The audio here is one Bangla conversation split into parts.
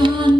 on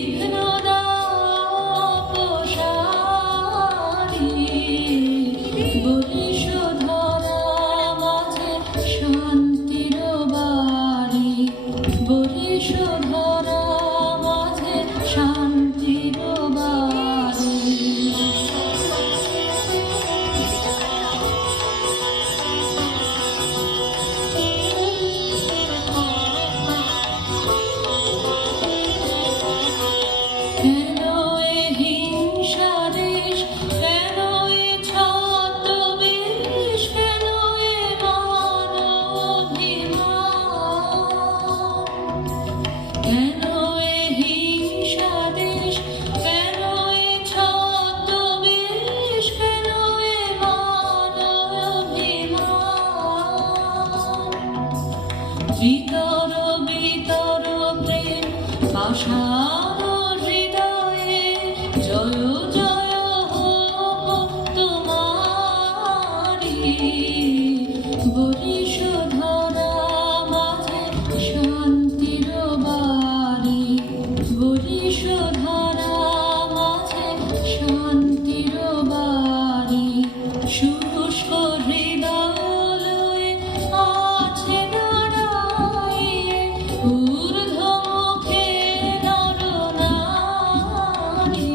children. ভিতর বিতর প্রেম ভাষার হৃদয়ে জয় জয় তোমারি বলি You.